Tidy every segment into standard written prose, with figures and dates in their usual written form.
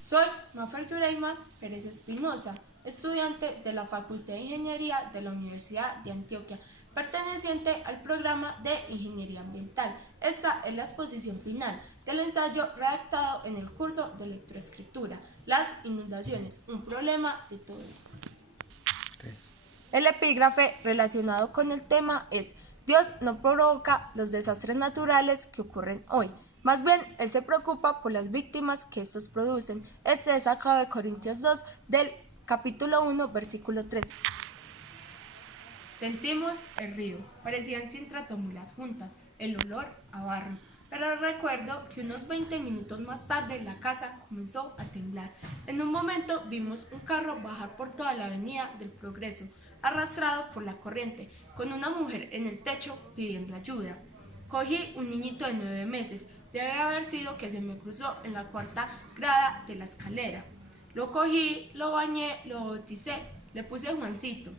Soy Mafer Tureima Pérez Espinosa, estudiante de la Facultad de Ingeniería de la Universidad de Antioquia, perteneciente al programa de Ingeniería Ambiental. Esta es la exposición final del ensayo redactado en el curso de electroescritura, Las inundaciones, un problema de todos. El epígrafe relacionado con el tema es: Dios no provoca los desastres naturales que ocurren hoy. Más bien, Él se preocupa por las víctimas que estos producen. Este es sacado de Corintios 2, del capítulo 1, versículo 3. Sentimos el río. Parecían 100 tratomulas juntas, el olor a barro. Pero recuerdo que unos 20 minutos más tarde la casa comenzó a temblar. En un momento vimos un carro bajar por toda la avenida del Progreso, arrastrado por la corriente, con una mujer en el techo pidiendo ayuda. Cogí un niñito de 9 meses, debe haber sido que se me cruzó en la cuarta grada de la escalera. Lo cogí, lo bañé, lo bauticé, le puse Juancito.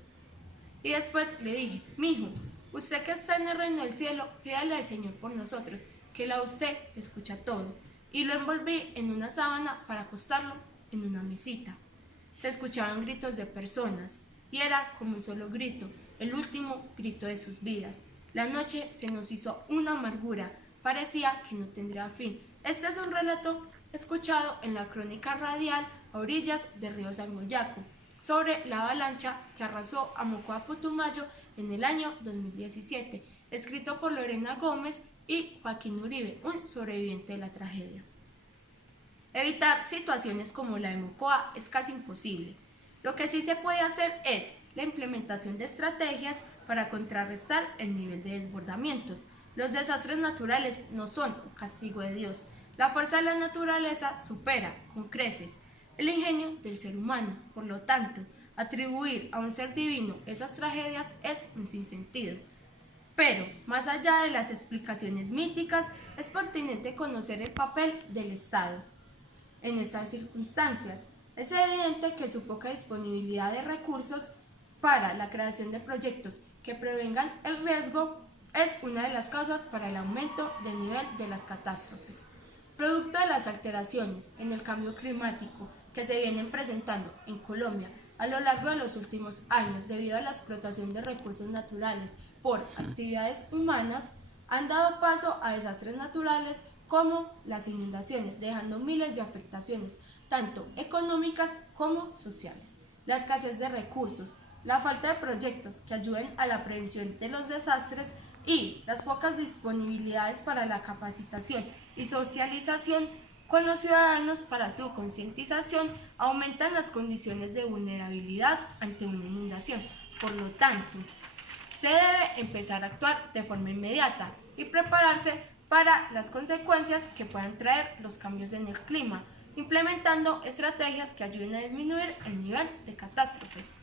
Y después le dije: mijo, usted que está en el reino del cielo, pídale al Señor por nosotros, que él a usted escucha todo. Y lo envolví en una sábana para acostarlo en una mesita. Se escuchaban gritos de personas, y era como un solo grito, el último grito de sus vidas. La noche se nos hizo una amargura, parecía que no tendría fin. Este es un relato escuchado en la crónica radial a orillas del río Sangoyaco, sobre la avalancha que arrasó a Mocoa Putumayo en el año 2017, escrito por Lorena Gómez y Joaquín Uribe, un sobreviviente de la tragedia. Evitar situaciones como la de Mocoa es casi imposible. Lo que sí se puede hacer es la implementación de estrategias para contrarrestar el nivel de desbordamientos. Los desastres naturales no son un castigo de Dios. La fuerza de la naturaleza supera con creces el ingenio del ser humano. Por lo tanto, atribuir a un ser divino esas tragedias es un sinsentido. Pero, más allá de las explicaciones míticas, es pertinente conocer el papel del Estado en estas circunstancias. Es evidente que su poca disponibilidad de recursos para la creación de proyectos que prevengan el riesgo es una de las causas para el aumento del nivel de las catástrofes. Producto de las alteraciones en el cambio climático que se vienen presentando en Colombia a lo largo de los últimos años debido a la explotación de recursos naturales por actividades humanas, han dado paso a desastres naturales como las inundaciones, dejando miles de afectaciones, tanto económicas como sociales. La escasez de recursos, la falta de proyectos que ayuden a la prevención de los desastres y las pocas disponibilidades para la capacitación y socialización con los ciudadanos para su concientización aumentan las condiciones de vulnerabilidad ante una inundación. Por lo tanto, se debe empezar a actuar de forma inmediata y prepararse para las consecuencias que puedan traer los cambios en el clima, implementando estrategias que ayuden a disminuir el nivel de catástrofes.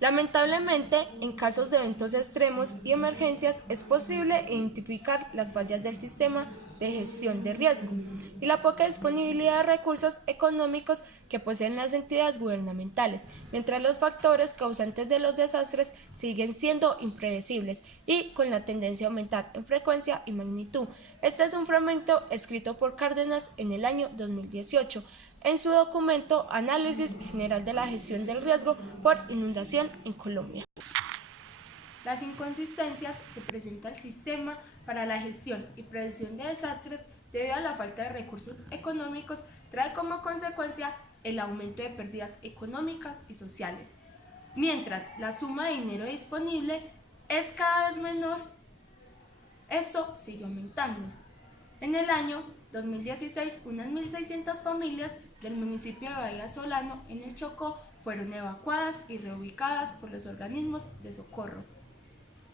Lamentablemente, en casos de eventos extremos y emergencias es posible identificar las fallas del sistema de gestión de riesgo y la poca disponibilidad de recursos económicos que poseen las entidades gubernamentales, mientras los factores causantes de los desastres siguen siendo impredecibles y con la tendencia a aumentar en frecuencia y magnitud. Este es un fragmento escrito por Cárdenas en el año 2018, en su documento Análisis General de la Gestión del Riesgo por Inundación en Colombia. Las inconsistencias que presenta el sistema para la gestión y prevención de desastres debido a la falta de recursos económicos trae como consecuencia el aumento de pérdidas económicas y sociales. Mientras la suma de dinero disponible es cada vez menor, esto sigue aumentando. En el año 2016, unas 1.600 familias del municipio de Bahía Solano, en el Chocó, fueron evacuadas y reubicadas por los organismos de socorro,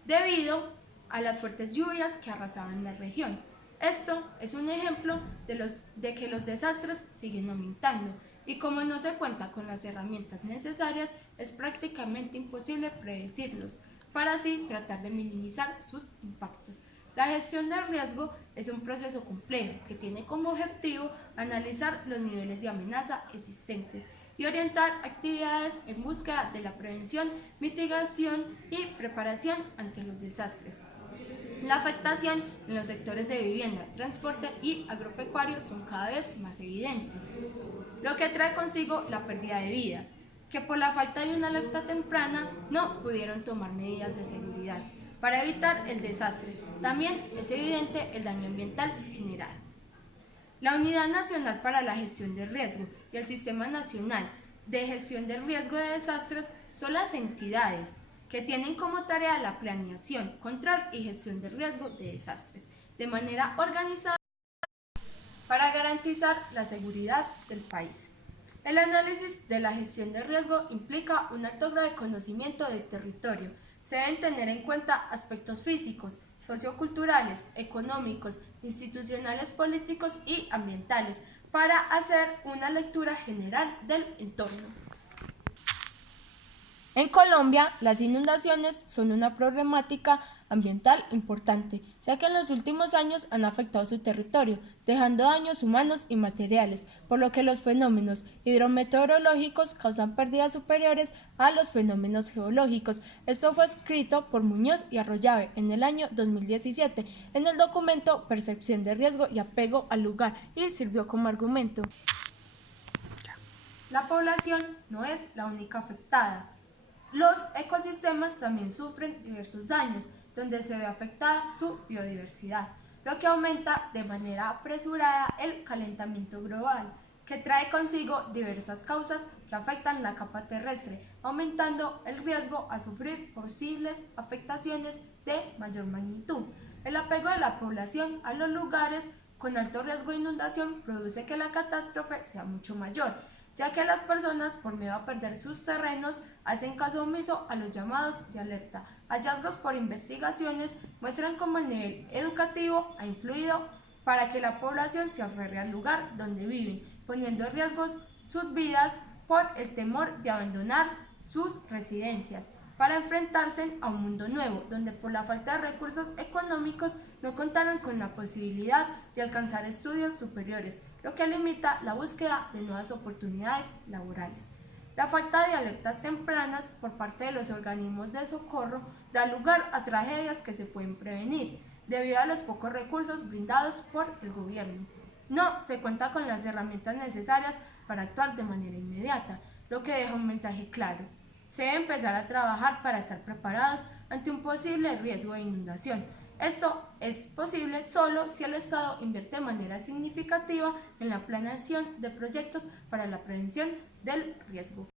debido a las fuertes lluvias que arrasaban la región. Esto es un ejemplo de que los desastres siguen aumentando y como no se cuenta con las herramientas necesarias, es prácticamente imposible predecirlos, para así tratar de minimizar sus impactos. La gestión del riesgo es un proceso complejo que tiene como objetivo analizar los niveles de amenaza existentes y orientar actividades en búsqueda de la prevención, mitigación y preparación ante los desastres. La afectación en los sectores de vivienda, transporte y agropecuario son cada vez más evidentes, lo que trae consigo la pérdida de vidas, que por la falta de una alerta temprana no pudieron tomar medidas de seguridad para evitar el desastre. También es evidente el daño ambiental general. La Unidad Nacional para la Gestión del Riesgo y el Sistema Nacional de Gestión del Riesgo de Desastres son las entidades que tienen como tarea la planeación, control y gestión del riesgo de desastres de manera organizada para garantizar la seguridad del país. El análisis de la gestión de riesgo implica un alto grado de conocimiento del territorio. Se deben tener en cuenta aspectos físicos, socioculturales, económicos, institucionales, políticos y ambientales para hacer una lectura general del entorno. En Colombia, las inundaciones son una problemática ambiental importante, ya que en los últimos años han afectado su territorio, dejando daños humanos y materiales, por lo que los fenómenos hidrometeorológicos causan pérdidas superiores a los fenómenos geológicos. Esto fue escrito por Muñoz y Arroyave en el año 2017 en el documento Percepción de riesgo y apego al lugar y sirvió como argumento. La población no es la única afectada. Los ecosistemas también sufren diversos daños, donde se ve afectada su biodiversidad, lo que aumenta de manera apresurada el calentamiento global, que trae consigo diversas causas que afectan la capa terrestre, aumentando el riesgo a sufrir posibles afectaciones de mayor magnitud. El apego de la población a los lugares con alto riesgo de inundación produce que la catástrofe sea mucho mayor, ya que las personas, por miedo a perder sus terrenos, hacen caso omiso a los llamados de alerta. Hallazgos por investigaciones muestran cómo el nivel educativo ha influido para que la población se aferre al lugar donde viven, poniendo en riesgo sus vidas por el temor de abandonar sus residencias, para enfrentarse a un mundo nuevo, donde por la falta de recursos económicos no contaron con la posibilidad de alcanzar estudios superiores, lo que limita la búsqueda de nuevas oportunidades laborales. La falta de alertas tempranas por parte de los organismos de socorro da lugar a tragedias que se pueden prevenir, debido a los pocos recursos brindados por el gobierno. No se cuenta con las herramientas necesarias para actuar de manera inmediata, lo que deja un mensaje claro. Se debe empezar a trabajar para estar preparados ante un posible riesgo de inundación. Esto es posible solo si el Estado invierte de manera significativa en la planeación de proyectos para la prevención del riesgo.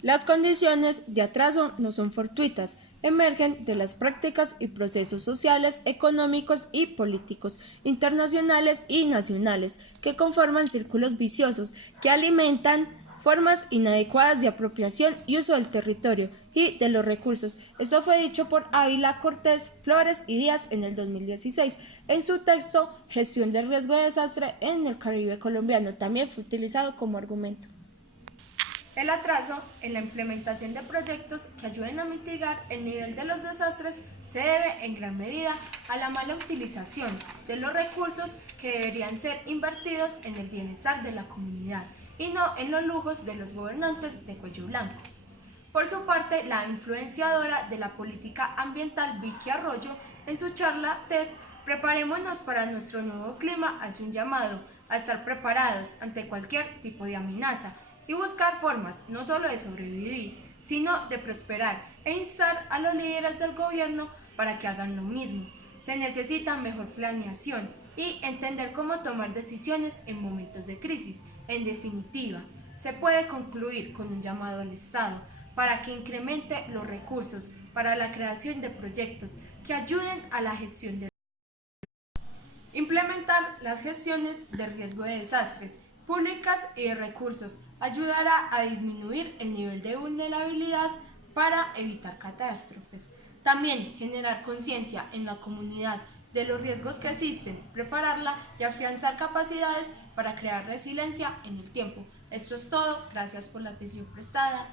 Las condiciones de atraso no son fortuitas, emergen de las prácticas y procesos sociales, económicos y políticos, internacionales y nacionales, que conforman círculos viciosos que alimentan formas inadecuadas de apropiación y uso del territorio y de los recursos. Esto fue dicho por Ávila, Cortés, Flores y Díaz en el 2016. En su texto, Gestión del riesgo de desastre en el Caribe colombiano, también fue utilizado como argumento. El atraso en la implementación de proyectos que ayuden a mitigar el nivel de los desastres se debe en gran medida a la mala utilización de los recursos que deberían ser invertidos en el bienestar de la comunidad y no en los lujos de los gobernantes de cuello blanco. Por su parte, la influenciadora de la política ambiental Vicky Arroyo, en su charla TED Preparémonos para nuestro nuevo clima, hace un llamado a estar preparados ante cualquier tipo de amenaza y buscar formas no solo de sobrevivir, sino de prosperar e instar a los líderes del gobierno para que hagan lo mismo. Se necesita mejor planeación y entender cómo tomar decisiones en momentos de crisis. En definitiva, se puede concluir con un llamado al Estado para que incremente los recursos para la creación de proyectos que ayuden a la gestión de implementar las gestiones de riesgo de desastres públicas y de recursos ayudará a disminuir el nivel de vulnerabilidad para evitar catástrofes. También generar conciencia en la comunidad de los riesgos que existen, prepararla y afianzar capacidades para crear resiliencia en el tiempo. Esto es todo, gracias por la atención prestada.